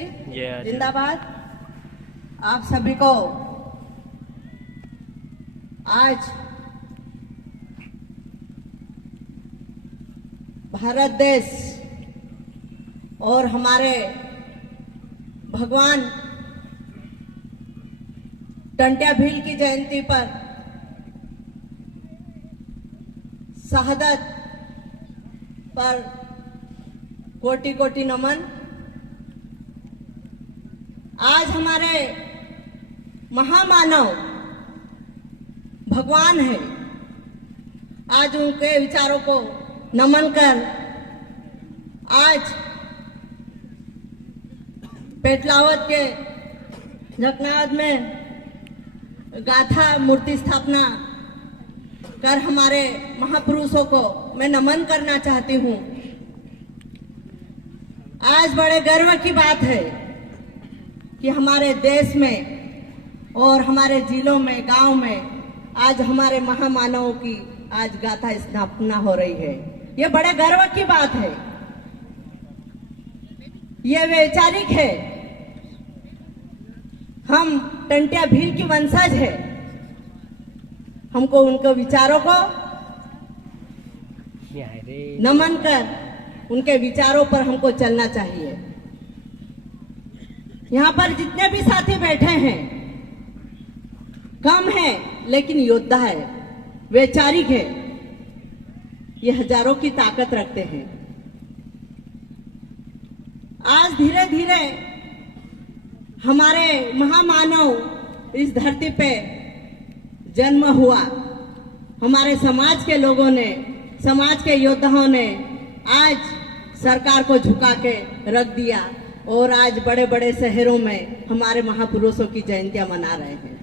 जी जिंदाबाद। आप सभी को आज भारत देश और हमारे भगवान टंट्या भील की जयंती पर शहादत पर कोटि कोटि नमन। आज हमारे महामानव भगवान है, आज उनके विचारों को नमन कर आज पेटलावत के जगन्नाथ में गाथा मूर्ति स्थापना कर हमारे महापुरुषों को मैं नमन करना चाहती हूँ। आज बड़े गर्व की बात है कि हमारे देश में और हमारे जिलों में, गांव में आज हमारे महामानवों की आज गाथा स्थापना हो रही है। ये बड़े गर्व की बात है, ये वैचारिक है। हम टंट्या भील की वंशज है, हमको उनके विचारों को नमन कर उनके विचारों पर हमको चलना चाहिए। यहाँ पर जितने भी साथी बैठे हैं कम है लेकिन योद्धा है, वैचारिक है, ये हजारों की ताकत रखते हैं। आज धीरे धीरे हमारे महामानव इस धरती पे जन्म हुआ। हमारे समाज के लोगों ने, समाज के योद्धाओं ने आज सरकार को झुका के रख दिया और आज बड़े बड़े शहरों में हमारे महापुरुषों की जयंतियां मना रहे हैं।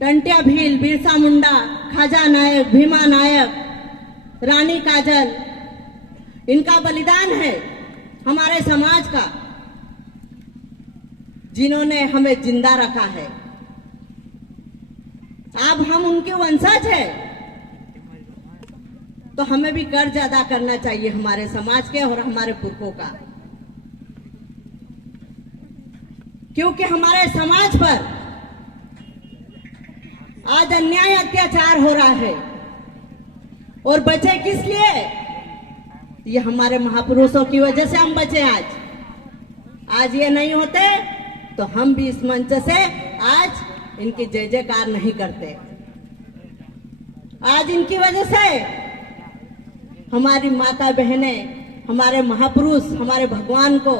टंट्या भील, बिरसा मुंडा, खाजा नायक, भीमा नायक, रानी काजल, इनका बलिदान है हमारे समाज का, जिन्होंने हमें जिंदा रखा है। अब हम उनके वंशज हैं तो हमें भी कर्ज अदा करना चाहिए हमारे समाज के और हमारे पुरखों का, क्योंकि हमारे समाज पर आज अन्याय अत्याचार हो रहा है। और बचे किस लिए? ये हमारे महापुरुषों की वजह से हम बचे। आज ये नहीं होते तो हम भी इस मंच से आज इनकी जय जयकार नहीं करते। आज इनकी वजह से हमारी माता बहनें, हमारे महापुरुष, हमारे भगवान को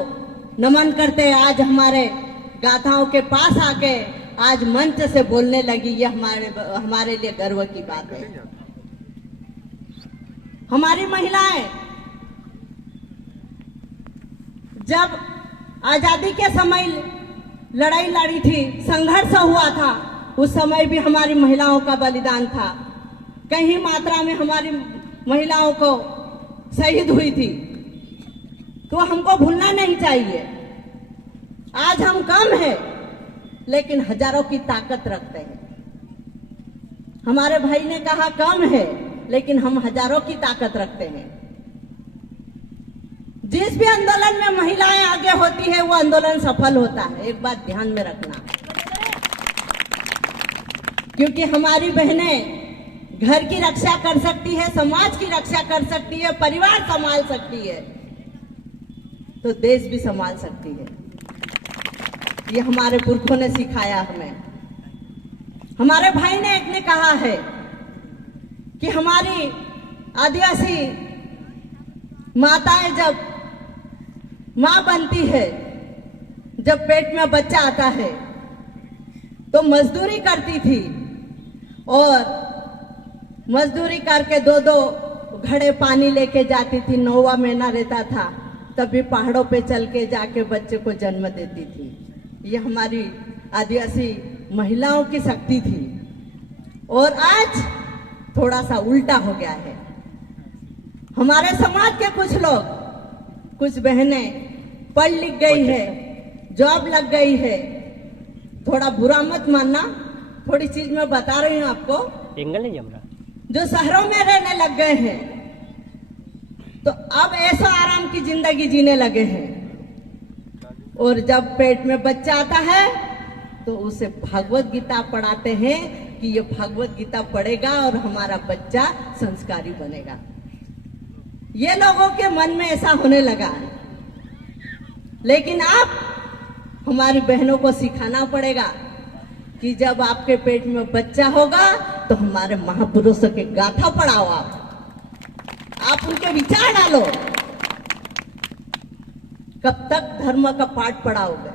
नमन करते आज हमारे गाथाओं के पास आके आज मंच से बोलने लगी। ये हमारे लिए गर्व की बात है। हमारी महिलाएं जब आजादी के समय लड़ाई लड़ी थी, संघर्ष हुआ था, उस समय भी हमारी महिलाओं का बलिदान था। कहीं मात्रा में हमारी महिलाओं को शहीद हुई थी, तो हमको भूलना नहीं चाहिए। आज हम कम है लेकिन हजारों की ताकत रखते हैं। हमारे भाई ने कहा कम है लेकिन हम हजारों की ताकत रखते हैं। जिस भी आंदोलन में महिलाएं आगे होती है वो आंदोलन सफल होता है, एक बात ध्यान में रखना। क्योंकि हमारी बहनें घर की रक्षा कर सकती है, समाज की रक्षा कर सकती है, परिवार संभाल सकती है, तो देश भी संभाल सकती है। ये हमारे पुरखों ने सिखाया हमें। हमारे भाई ने एक ने कहा है कि हमारी आदिवासी माताएं जब मां बनती है, जब पेट में बच्चा आता है तो मजदूरी करती थी और मजदूरी करके 2-2 घड़े पानी लेके जाती थी। 9वां महीना रहता था तभी पहाड़ों पे चल के जाके बच्चे को जन्म देती थी। ये हमारी आदिवासी महिलाओं की शक्ति थी। और आज थोड़ा सा उल्टा हो गया है। हमारे समाज के कुछ लोग, कुछ बहनें पढ़ लिख गई है, जॉब लग गई है। थोड़ा बुरा मत मानना, थोड़ी चीज मैं बता रही हूँ आपको। एंगल नहीं जम रहा। जो शहरों में रहने लग गए हैं, तो अब ऐसा आराम की जिंदगी जीने लगे हैं। और जब पेट में बच्चा आता है तो उसे भगवत गीता पढ़ाते हैं कि ये भगवत गीता पढ़ेगा और हमारा बच्चा संस्कारी बनेगा। ये लोगों के मन में ऐसा होने लगा है। लेकिन अब हमारी बहनों को सिखाना पड़ेगा कि जब आपके पेट में बच्चा होगा तो हमारे महापुरुषों के गाथा पढ़ाओ, आप उनके विचार डालो। कब तक धर्म का पाठ पढ़ाओगे?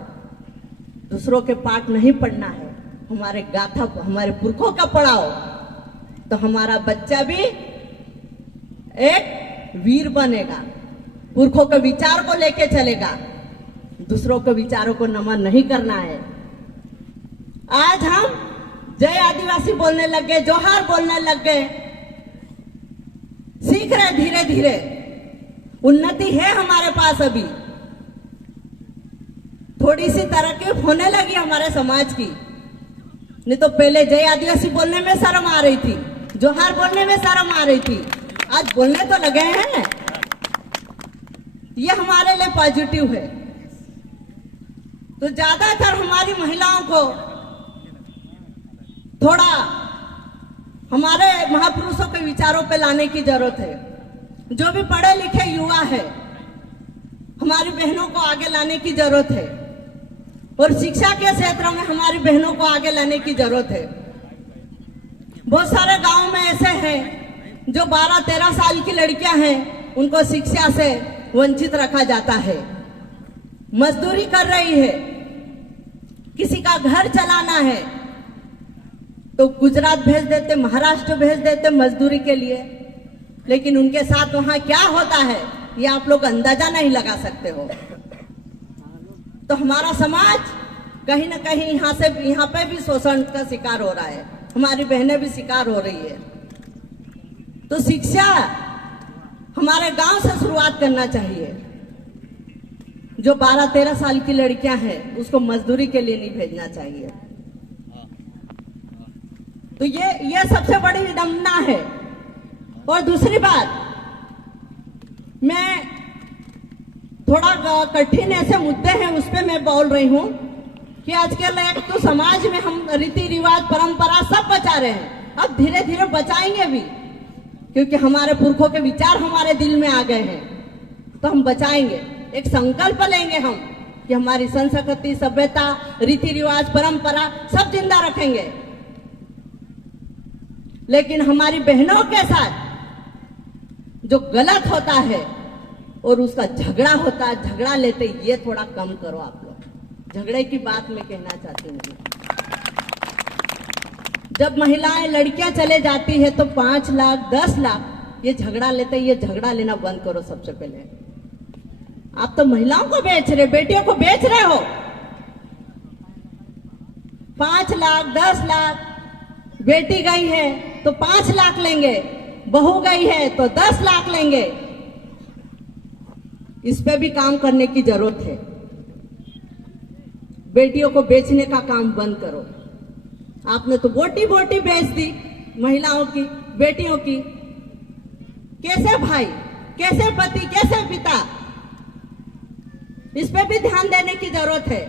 दूसरों के पाठ नहीं पढ़ना है, हमारे गाथा हमारे पुरखों का पढ़ाओ, तो हमारा बच्चा भी एक वीर बनेगा, पुरखों के विचार को लेके चलेगा। दूसरों के विचारों को नमन नहीं करना है। आज हम जय आदिवासी बोलने लग गए, जोहार बोलने लग गए, सीख रहे धीरे धीरे। उन्नति है हमारे पास, अभी थोड़ी सी तरक्की होने लगी हमारे समाज की। नहीं तो पहले जय आदिवासी बोलने में शर्म आ रही थी, जोहार बोलने में शर्म आ रही थी, आज बोलने तो लगे हैं। ये हमारे लिए पॉजिटिव है। तो ज्यादातर हमारी महिलाओं को थोड़ा हमारे महापुरुषों के विचारों पे लाने की जरूरत है। जो भी पढ़े लिखे युवा है, हमारी बहनों को आगे लाने की जरूरत है। और शिक्षा के क्षेत्र में हमारी बहनों को आगे लाने की जरूरत है। बहुत सारे गांव में ऐसे हैं जो 12-13 साल की लड़कियां हैं, उनको शिक्षा से वंचित रखा जाता है। मजदूरी कर रही है, किसी का घर चलाना है तो गुजरात भेज देते, महाराष्ट्र भेज देते मजदूरी के लिए। लेकिन उनके साथ वहां क्या होता है ये आप लोग अंदाजा नहीं लगा सकते हो। तो हमारा समाज कहीं ना कहीं यहाँ पे भी शोषण का शिकार हो रहा है, हमारी बहनें भी शिकार हो रही है। तो शिक्षा हमारे गांव से शुरुआत करना चाहिए। जो 12-13 साल की लड़कियां हैं उसको मजदूरी के लिए नहीं भेजना चाहिए। तो ये सबसे बड़ी विडंबना है। और दूसरी बात, मैं थोड़ा कठिन ऐसे मुद्दे हैं उस पर मैं बोल रही हूं कि आजकल एक तो समाज में हम रीति रिवाज परंपरा सब बचा रहे हैं, अब धीरे धीरे बचाएंगे भी, क्योंकि हमारे पुरखों के विचार हमारे दिल में आ गए हैं। तो हम बचाएंगे, एक संकल्प लेंगे हम कि हमारी संस्कृति, सभ्यता, रीति रिवाज, परंपरा सब जिंदा रखेंगे। लेकिन हमारी बहनों के साथ जो गलत होता है और उसका झगड़ा होता है, झगड़ा लेते, ये थोड़ा कम करो आप लोग। झगड़े की बात मैं कहना चाहती हूँ। जब महिलाएं लड़कियां चले जाती है तो 5 लाख 10 लाख ये झगड़ा लेते, ये झगड़ा लेना बंद करो। सबसे पहले आप तो महिलाओं को बेच रहे, बेटियों को बेच रहे हो। 5 लाख 10 लाख, बेटी गई है तो 5 लाख लेंगे, बहू गई है तो 10 लाख लेंगे। इस पे भी काम करने की जरूरत है। बेटियों को बेचने का काम बंद करो। आपने तो बोटी बोटी बेच दी महिलाओं की, बेटियों की। कैसे भाई, कैसे पति, कैसे पिता, इस पे भी ध्यान देने की जरूरत है।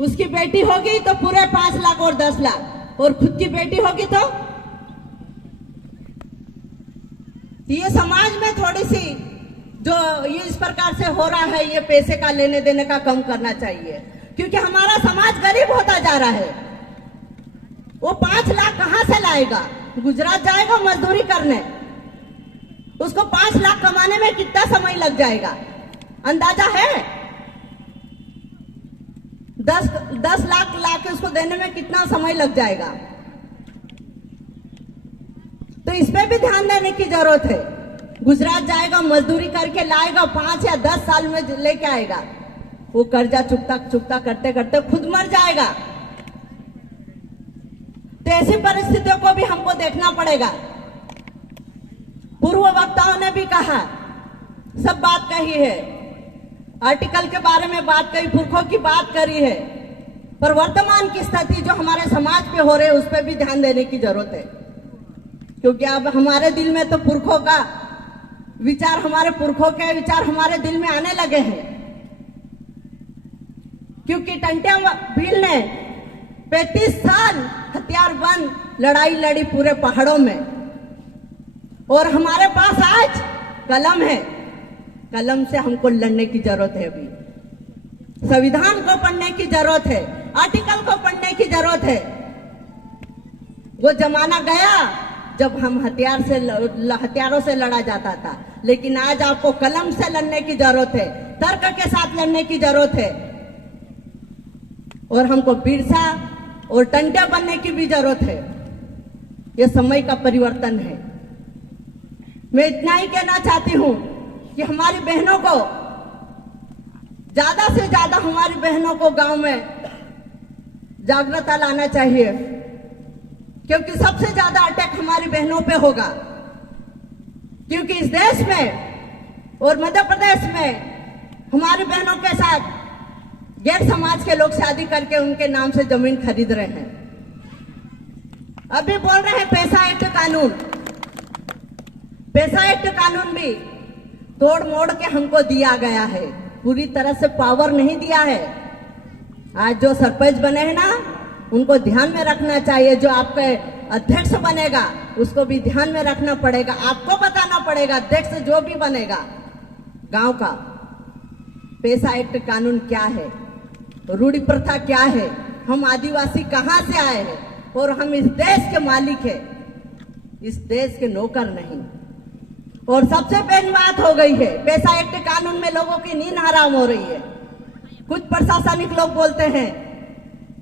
उसकी बेटी होगी तो पूरे 5 लाख और 10 लाख, और खुद की बेटी होगी तो ये समाज में थोड़ी सी जो ये इस प्रकार से हो रहा है, ये पैसे का लेने देने का कम करना चाहिए। क्योंकि हमारा समाज गरीब होता जा रहा है। वो 5 लाख कहां से लाएगा? गुजरात जाएगा मजदूरी करने, उसको 5 लाख कमाने में कितना समय लग जाएगा अंदाजा है? 10 लाख लाके उसको देने में कितना समय लग जाएगा? तो इस पे भी ध्यान देने की जरूरत है। गुजरात जाएगा, मजदूरी करके लाएगा, 5 या 10 साल में लेके आएगा, वो कर्जा चुकता चुकता करते करते खुद मर जाएगा। तो ऐसी परिस्थितियों को भी हमको देखना पड़ेगा। पूर्व वक्ताओं ने भी कहा, सब बात कही है, आर्टिकल के बारे में बात कही, पुरखों की बात करी है, पर वर्तमान की स्थिति जो हमारे समाज पे हो रही है उस पर भी ध्यान देने की जरूरत है। क्योंकि अब हमारे दिल में तो पुरखों का विचार, हमारे पुरखों के विचार हमारे दिल में आने लगे हैं। क्योंकि टंट्या भील ने 35 साल हथियार बंद लड़ाई लड़ी पूरे पहाड़ों में, और हमारे पास आज कलम है। कलम से हमको लड़ने की जरूरत है। अभी संविधान को पढ़ने की जरूरत है, आर्टिकल को पढ़ने की जरूरत है। वो जमाना गया जब हम हथियारों से लड़ा जाता था, लेकिन आज आपको कलम से लड़ने की जरूरत है, तर्क के साथ लड़ने की जरूरत है, और हमको बिरसा और टंट्या बनने की भी जरूरत है। ये समय का परिवर्तन है। मैं इतना ही कहना चाहती हूं कि हमारी बहनों को, ज्यादा से ज्यादा हमारी बहनों को गांव में जागरूकता लाना चाहिए, क्योंकि सबसे ज्यादा अटैक हमारी बहनों पे होगा। क्योंकि इस देश में और मध्य प्रदेश में हमारी बहनों के साथ गैर समाज के लोग शादी करके उनके नाम से जमीन खरीद रहे हैं। अभी बोल रहे हैं पैसा एक्ट कानून। पैसा एक्ट कानून भी तोड़ मोड़ के हमको दिया गया है, पूरी तरह से पावर नहीं दिया है। आज जो सरपंच बने हैं ना, उनको ध्यान में रखना चाहिए। जो आपके अध्यक्ष बनेगा उसको भी ध्यान में रखना पड़ेगा। आपको बताना पड़ेगा, अध्यक्ष जो भी बनेगा गांव का, पैसा एक्ट कानून क्या है, रूढ़ी प्रथा क्या है, हम आदिवासी कहां से आए हैं, और हम इस देश के मालिक हैं, इस देश के नौकर नहीं। और सबसे मेन बात हो गई है, पैसा एक्ट कानून में लोगों की नींद हराम हो रही है। कुछ प्रशासनिक लोग बोलते हैं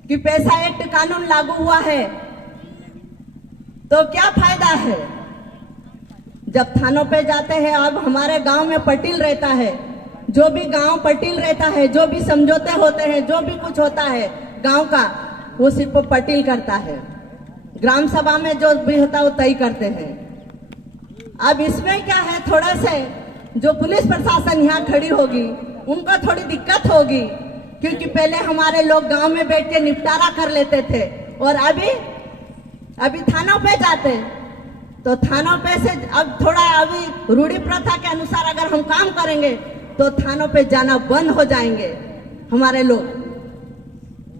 कि पैसा एक्ट कानून लागू हुआ है तो क्या फायदा है। जब थानों पे जाते हैं, अब हमारे गांव में पटील रहता है, जो भी गांव पटील रहता है, जो भी समझौते होते हैं, जो भी कुछ होता है गांव का, वो सिर्फ पटील करता है। ग्राम सभा में जो भी होता है वो तय करते हैं। अब इसमें क्या है, थोड़ा से जो पुलिस प्रशासन यहाँ खड़ी होगी उनको थोड़ी दिक्कत होगी, क्योंकि पहले हमारे लोग गांव में बैठ के निपटारा कर लेते थे, और अभी थानों पे जाते, तो थानों पे से अब थोड़ा अभी रूढ़ी प्रथा के अनुसार अगर हम काम करेंगे तो थानों पे जाना बंद हो जाएंगे हमारे लोग।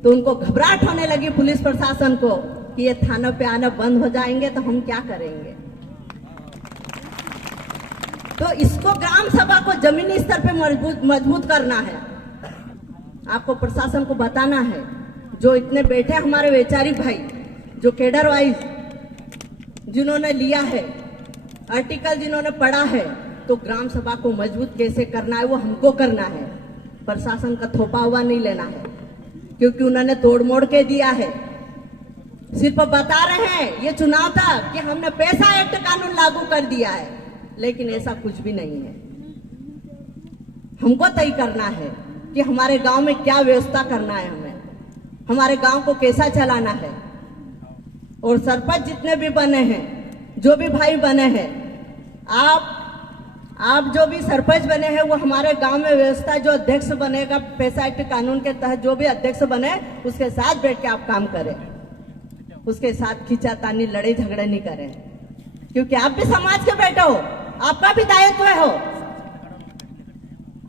तो उनको घबराहट होने लगी पुलिस प्रशासन को कि ये थानों पे आना बंद हो जाएंगे तो हम क्या करेंगे। तो इसको ग्राम सभा को जमीनी स्तर पे मजबूत करना है। आपको प्रशासन को बताना है, जो इतने बैठे हमारे वैचारिक भाई, जो केडर वाइज जिन्होंने लिया है, आर्टिकल जिन्होंने पढ़ा है, तो ग्राम सभा को मजबूत कैसे करना है वो हमको करना है। प्रशासन का थोपा हुआ नहीं लेना है, क्योंकि उन्होंने तोड़ मोड़ के दिया है। सिर्फ बता रहे हैं ये चुनाव था कि हमने पैसा एक्ट कानून लागू कर दिया है, लेकिन ऐसा कुछ भी नहीं है। हमको तय करना है कि हमारे गांव में क्या व्यवस्था करना है, हमें हमारे गांव को कैसा चलाना है। और सरपंच जितने भी बने हैं, जो भी भाई बने हैं, आप जो भी सरपंच बने हैं, वो हमारे गांव में व्यवस्था, जो अध्यक्ष बनेगा पैसा एक्ट कानून के तहत, जो भी अध्यक्ष बने उसके साथ बैठ के आप काम करें, उसके साथ खींचातानी लड़ाई झगड़े नहीं करें, क्योंकि आप भी समाज के बेटे हो, आपका भी दायित्व हो।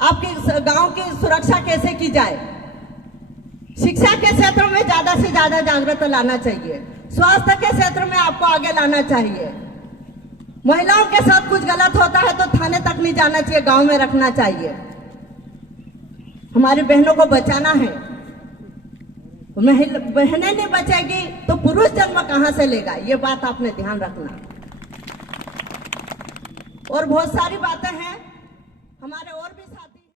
आपके गांव की सुरक्षा कैसे की जाए, शिक्षा के क्षेत्र में ज्यादा से ज्यादा जागरूकता लाना चाहिए, स्वास्थ्य के क्षेत्र में आपको आगे लाना चाहिए। महिलाओं के साथ कुछ गलत होता है तो थाने तक नहीं जाना चाहिए, गांव में रखना चाहिए। हमारी बहनों को बचाना है। बहनें नहीं बचेगी तो पुरुष जन्म कहां से लेगा, ये बात आपने ध्यान रखना। और बहुत सारी बातें हैं हमारे और भी